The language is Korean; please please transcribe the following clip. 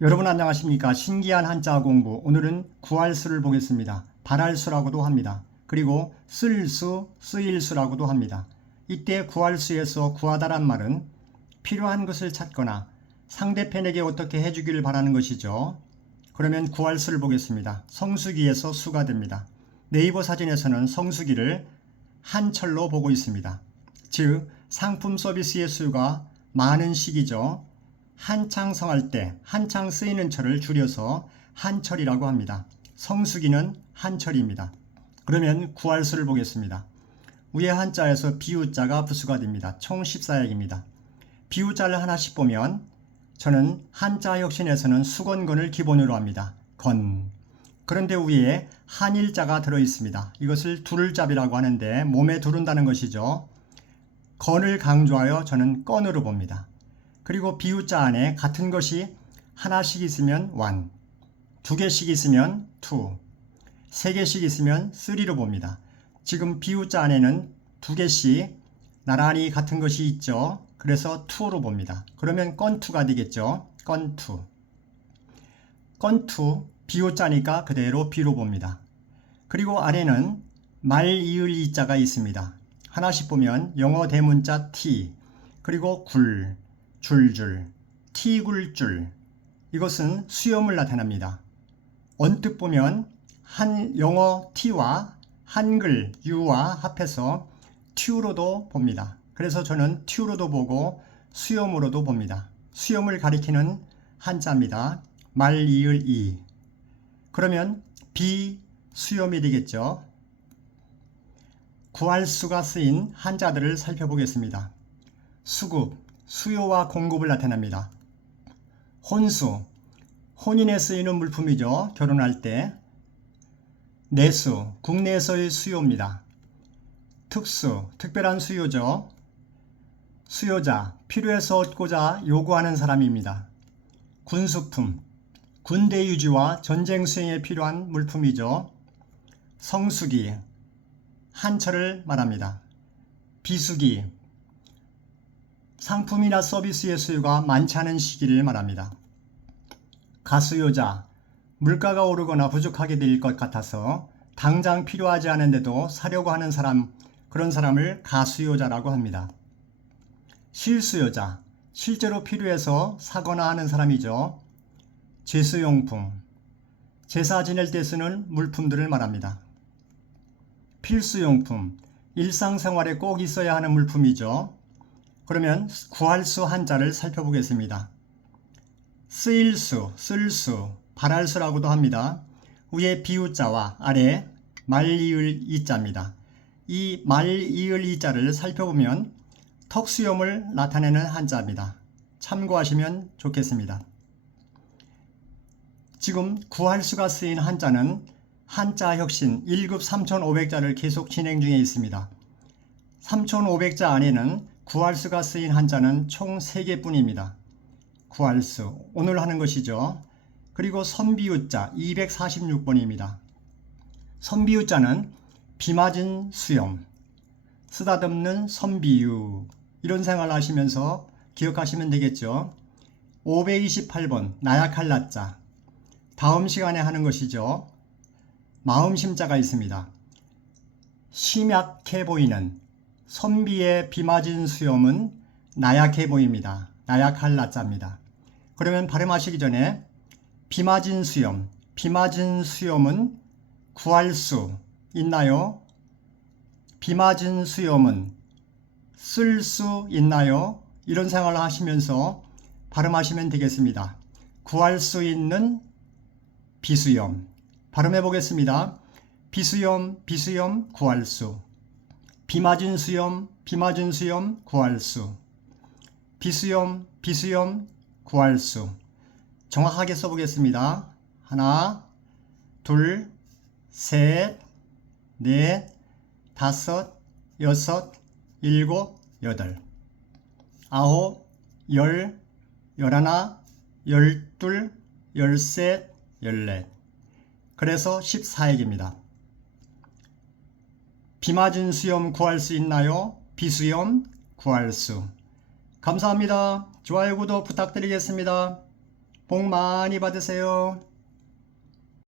여러분 안녕하십니까? 신기한 한자 공부. 오늘은 구할수를 보겠습니다. 발할수라고도 합니다. 그리고 쓸수 쓰일수라고도 합니다. 이때 구할수에서 구하다란 말은 필요한 것을 찾거나 상대편에게 어떻게 해주기를 바라는 것이죠. 그러면 구할수를 보겠습니다. 성수기에서 수가 됩니다. 네이버 사진에서는 성수기를 한철로 보고 있습니다. 즉 상품 서비스의 수가 많은 시기죠 한창 성할 때 한창 쓰이는 철을 줄여서 한철이라고 합니다. 성수기는 한철입니다. 그러면 구할 수를 보겠습니다. 위에 한자에서 비우자가 부수가 됩니다. 총 14약입니다. 비우자를 하나씩 보면 저는 한자 혁신에서는 수건건을 기본으로 합니다. 건. 그런데 위에 한일자가 들어 있습니다. 이것을 두를잡이라고 하는데 몸에 두른다는 것이죠. 건을 강조하여 저는 건으로 봅니다. 그리고 비우자 안에 같은 것이 하나씩 있으면 one, 두 개씩 있으면 two, 세 개씩 있으면 three로 봅니다. 지금 비우자 안에는 두 개씩 나란히 같은 것이 있죠. 그래서 two로 봅니다. 그러면 건투가 되겠죠. 건투. 건투 비우자니까 그대로 비로 봅니다. 그리고 아래는 말 이을 이자가 있습니다. 하나씩 보면 영어 대문자 t 그리고 굴 줄줄, 티굴줄 이것은 수염을 나타납니다. 언뜻 보면 한 영어 T와 한글 U와 합해서 튜로도 봅니다. 그래서 저는 튜로도 보고 수염으로도 봅니다. 수염을 가리키는 한자입니다. 말, 이을, 이. 그러면 비 수염이 되겠죠. 구할 수가 쓰인 한자들을 살펴보겠습니다. 수급, 수요와 공급을 나타냅니다. 혼수, 혼인에 쓰이는 물품이죠. 결혼할 때. 내수, 국내에서의 수요입니다. 특수, 특별한 수요죠. 수요자, 필요해서 얻고자 요구하는 사람입니다. 군수품, 군대 유지와 전쟁 수행에 필요한 물품이죠. 성수기, 한철을 말합니다. 비수기, 상품이나 서비스의 수요가 많지 않은 시기를 말합니다. 가수요자, 물가가 오르거나 부족하게 될 것 같아서 당장 필요하지 않은데도 사려고 하는 사람, 그런 사람을 가수요자라고 합니다. 실수요자, 실제로 필요해서 사거나 하는 사람이죠. 제수용품, 제사 지낼 때 쓰는 물품들을 말합니다. 필수용품, 일상생활에 꼭 있어야 하는 물품이죠. 그러면 구할 수 한자를 살펴보겠습니다. 쓰일 수, 쓸 수, 발할 수라고도 합니다. 위에 비우자와 아래 말이을 이자입니다. 이 말이을 이자를 살펴보면 턱수염을 나타내는 한자입니다. 참고하시면 좋겠습니다. 지금 구할 수가 쓰인 한자는 한자 혁신 1급 3500자를 계속 진행 중에 있습니다. 3500자 안에는 구할수가 쓰인 한자는 총 3개뿐입니다. 구할수, 오늘 하는 것이죠. 그리고 선비유자 246번입니다. 선비유자는 비 맞은 수염, 쓰다듬는 선비유 이런 생활을 하시면서 기억하시면 되겠죠. 528번 나약할 낮자 다음 시간에 하는 것이죠. 마음심자가 있습니다. 심약해 보이는 선비의 비 맞은 수염은 나약해 보입니다. 나약할 나자입니다. 그러면 발음하시기 전에 비 맞은 수염, 비 맞은 수염은 구할 수 있나요? 비 맞은 수염은 쓸 수 있나요? 이런 생각을 하시면서 발음하시면 되겠습니다. 구할 수 있는 비수염. 발음해 보겠습니다. 비수염, 비수염, 구할 수. 비 맞은 수염, 비 맞은 수염 구할 수. 비수염, 비수염 구할 수. 정확하게 써보겠습니다. 하나, 둘, 셋, 넷, 다섯, 여섯, 일곱, 여덟, 아홉, 열, 열하나, 열둘, 열셋, 열넷. 그래서 14액입니다. 비 맞은 수염 구할 수 있나요? 비수염 구할 수. 감사합니다. 좋아요, 구독 부탁드리겠습니다. 복 많이 받으세요.